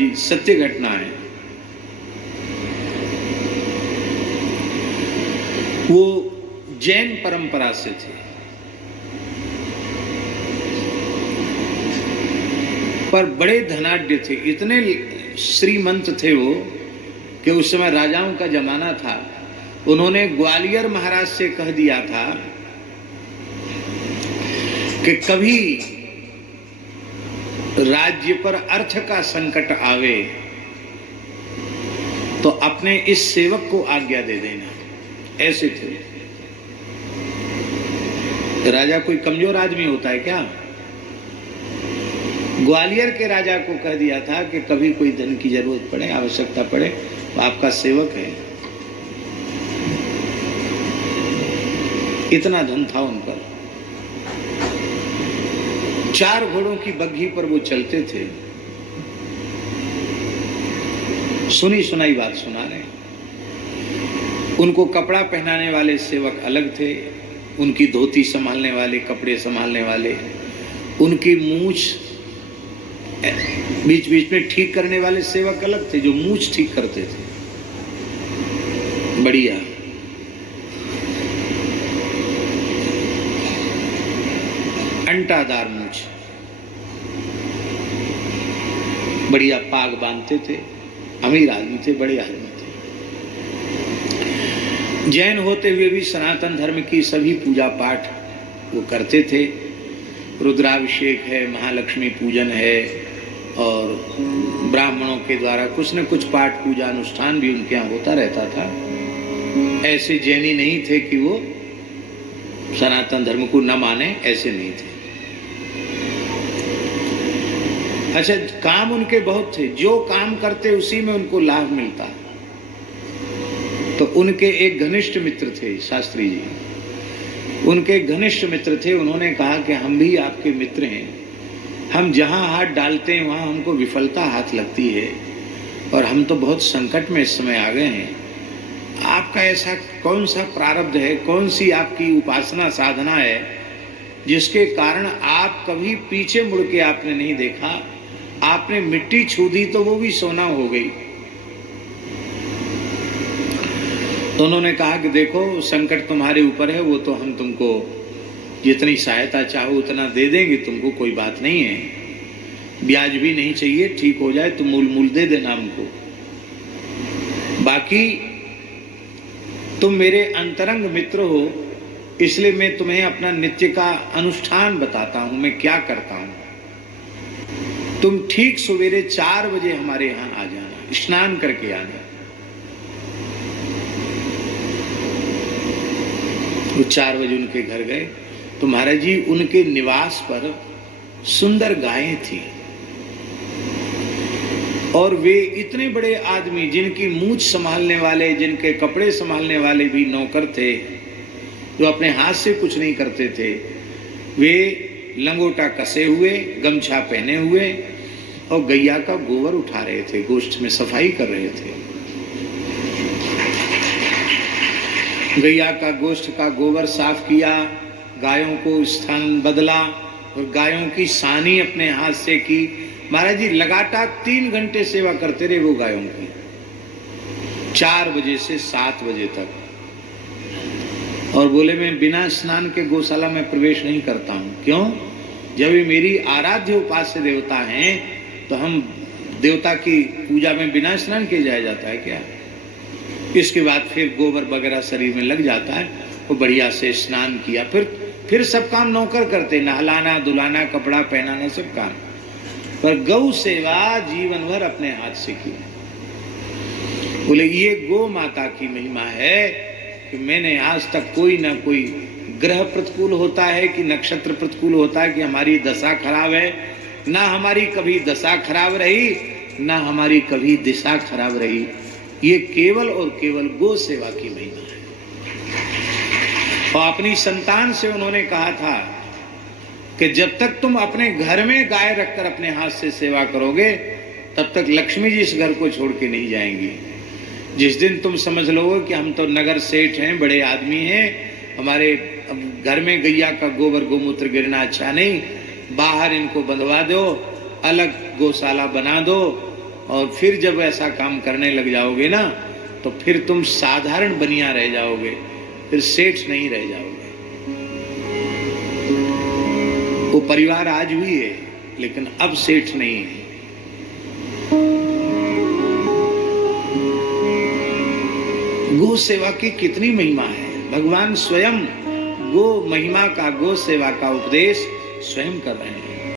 जी, सत्य घटना है। वो जैन परंपरा से थे, पर बड़े धनाढ्य थे, इतने श्रीमंत थे वो कि उस समय राजाओं का जमाना था। उन्होंने ग्वालियर महाराज से कह दिया था कि कभी राज्य पर अर्थ का संकट आवे तो अपने इस सेवक को आज्ञा दे देना। ऐसे थे। राजा कोई कमजोर आदमी होता है क्या? ग्वालियर के राजा को कह दिया था कि कभी कोई धन की जरूरत पड़े, आवश्यकता पड़े तो आपका सेवक है। इतना धन था उन पर। 4 घोड़ों की बग्घी पर वो चलते थे। सुनी सुनाई बात सुना रहे। उनको कपड़ा पहनाने वाले सेवक अलग थे, उनकी धोती संभालने वाले, कपड़े संभालने वाले, उनकी मूछ बीच बीच में ठीक करने वाले सेवक अलग थे, जो मूछ ठीक करते थे। बढ़िया। अंटादार मूछ, बढ़िया पाग बांधते थे। अमीर आदमी थे, बड़े आदमी थे। जैन होते हुए भी सनातन धर्म की सभी पूजा पाठ वो करते थे। रुद्राभिषेक है, महालक्ष्मी पूजन है, और ब्राह्मणों के द्वारा कुछ न कुछ पाठ पूजा अनुष्ठान भी उनके यहाँ होता रहता था। ऐसे जैनी नहीं थे कि वो सनातन धर्म को न माने, ऐसे नहीं थे। अच्छा, काम उनके बहुत थे, जो काम करते उसी में उनको लाभ मिलता। तो उनके एक घनिष्ठ मित्र थे शास्त्री जी, उनके घनिष्ठ मित्र थे। उन्होंने कहा कि हम भी आपके मित्र हैं, हम जहां हाथ डालते हैं वहां हमको विफलता हाथ लगती है, और हम तो बहुत संकट में इस समय आ गए हैं। आपका ऐसा कौन सा प्रारब्ध है, कौन सी आपकी उपासना साधना है जिसके कारण आप कभी पीछे मुड़ के आपने नहीं देखा? आपने मिट्टी छू दी तो वो भी सोना हो गई। तो उन्होंने कहा कि देखो, संकट तुम्हारे ऊपर है, वो तो हम तुमको जितनी सहायता चाहो उतना दे देंगे, तुमको कोई बात नहीं है, ब्याज भी नहीं चाहिए, ठीक हो जाए तो मूल मूल दे देना हमको। बाकी तुम मेरे अंतरंग मित्र हो, इसलिए मैं तुम्हें अपना नित्य का अनुष्ठान बताता हूं, मैं क्या करता हूं। तुम ठीक सवेरे 4 बजे हमारे यहां आ जाना, स्नान करके आना। वो 4 बजे उनके घर गए तो महाराज जी उनके निवास पर सुंदर गायें थी, और वे इतने बड़े आदमी, जिनकी मूछ संभालने वाले, जिनके कपड़े संभालने वाले भी नौकर थे, जो अपने हाथ से कुछ नहीं करते थे। वे लंगोटा कसे हुए, गमछा पहने हुए, और गैया का गोबर उठा रहे थे, गोष्ठ में सफाई कर रहे थे। गैया का गोष्ठ का गोबर साफ किया, गायों को स्थान बदला, और गायों की सानी अपने हाथ से की। महाराज जी लगातार 3 घंटे सेवा करते रहे वो गायों की, 4 बजे से 7 बजे तक। और बोले, मैं बिना स्नान के गौशाला में प्रवेश नहीं करता हूं। क्यों? जब ये मेरी आराध्य उपास्य देवता हैं तो हम देवता की पूजा में बिना स्नान किए जाया जाता है क्या? इसके बाद फिर गोबर वगैरह शरीर में लग जाता है, वो बढ़िया से स्नान किया, फिर सब काम नौकर करते, नहलाना, धुलाना, कपड़ा पहनाना, सब काम। पर गौ सेवा जीवन भर अपने हाथ से की। बोले, ये गौ माता की महिमा है कि मैंने आज तक कोई ना कोई ग्रह प्रतिकूल होता है कि नक्षत्र प्रतिकूल होता है कि हमारी दशा खराब है, ना हमारी कभी दशा खराब रही, ना हमारी कभी दिशा खराब रही। ये केवल और केवल गौ सेवा की महिमा है। और अपनी संतान से उन्होंने कहा था कि जब तक तुम अपने घर में गाय रखकर अपने हाथ से सेवा करोगे, तब तक लक्ष्मी जी इस घर को छोड़ के नहीं जाएंगी। जिस दिन तुम समझ लोगे कि हम तो नगर सेठ हैं, बड़े आदमी हैं, हमारे घर में गैया का गोबर गोमूत्र गिरना अच्छा नहीं, बाहर इनको बंधवा दो, अलग गौशाला बना दो, और फिर जब ऐसा काम करने लग जाओगे ना, तो फिर तुम साधारण बनिया रह जाओगे, फिर सेठ नहीं रह जाओगे। वो परिवार आज हुई है, लेकिन अब सेठ नहीं है। गो सेवा की कितनी महिमा है। भगवान स्वयं गो महिमा का, गो सेवा का उपदेश स्वयं कर रहे हैं।